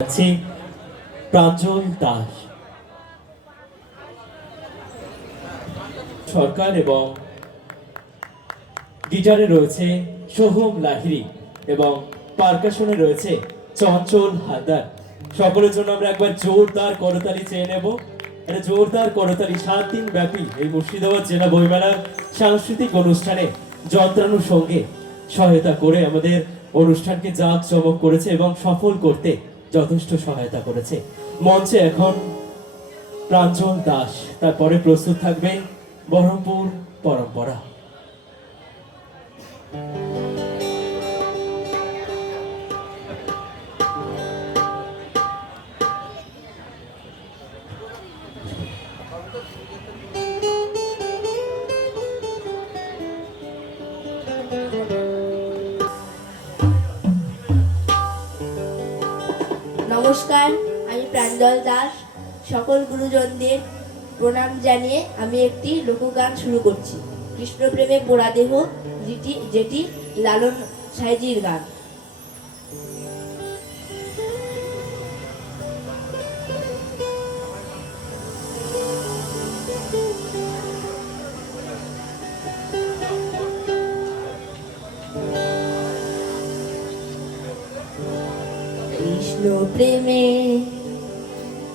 আছে প্রাঞ্জল দাস। সরকার এবং গিটারে রয়েছে সোহম লাহিরি এবং পারকাশনে রয়েছে চঞ্চল হালদার। সকলের জন্য আমরা একবার জোরদার করতালি চেয়ে নেব। একটা জোরদার করতালি, সাত দিন ব্যাপী এই মুর্শিদাবাদ জেলা বইমেলার সাংস্কৃতিক অনুষ্ঠানে যন্ত্রাণুর সঙ্গে সহায়তা করে আমাদের অনুষ্ঠানকে জাঁক জমক করেছে এবং সফল করতে যথেষ্ট সহায়তা করেছে। মঞ্চে এখন প্রাঞ্জল দাস তারপরে প্রস্তুত থাকবে বহরমপুর পরম্পরা। নমস্কার, আমি প্রাঞ্জল দাস। সকল গুরুজনদের প্রণাম জানিয়ে আমি একটি লোকগান শুরু করছি। কৃষ্ণপ্রেমে পোড়া দেহ, যেটি যেটি লালন সাইজির গান। কৃষ্ণ প্রেমে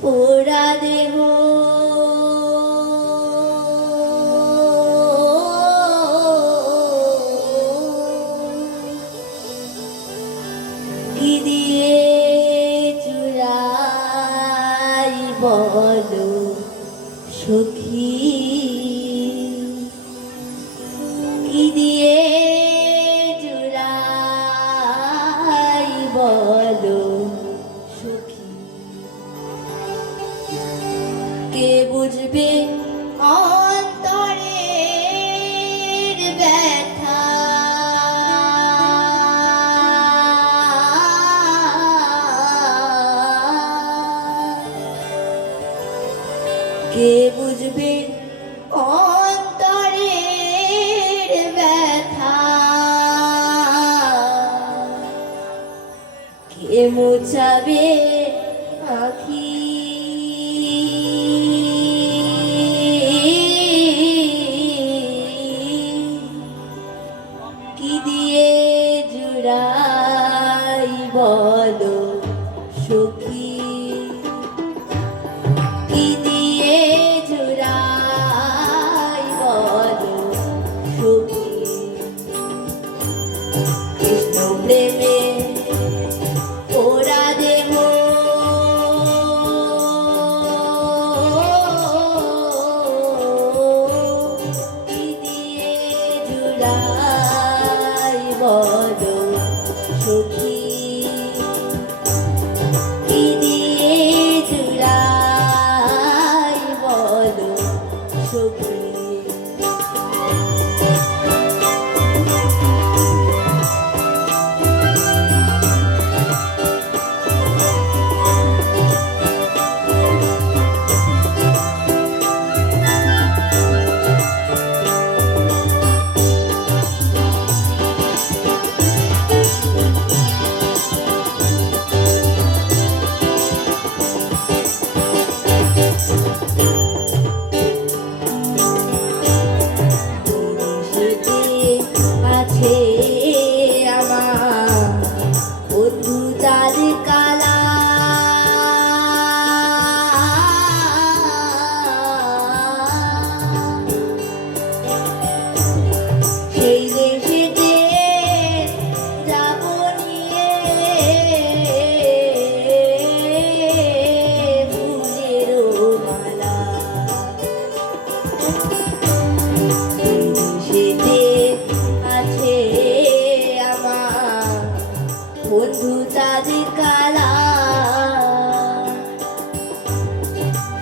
পোড়া দেহ কে বুঝবে? অন্তরের ব্যথা। কে মোছাবে আখি?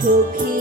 সখী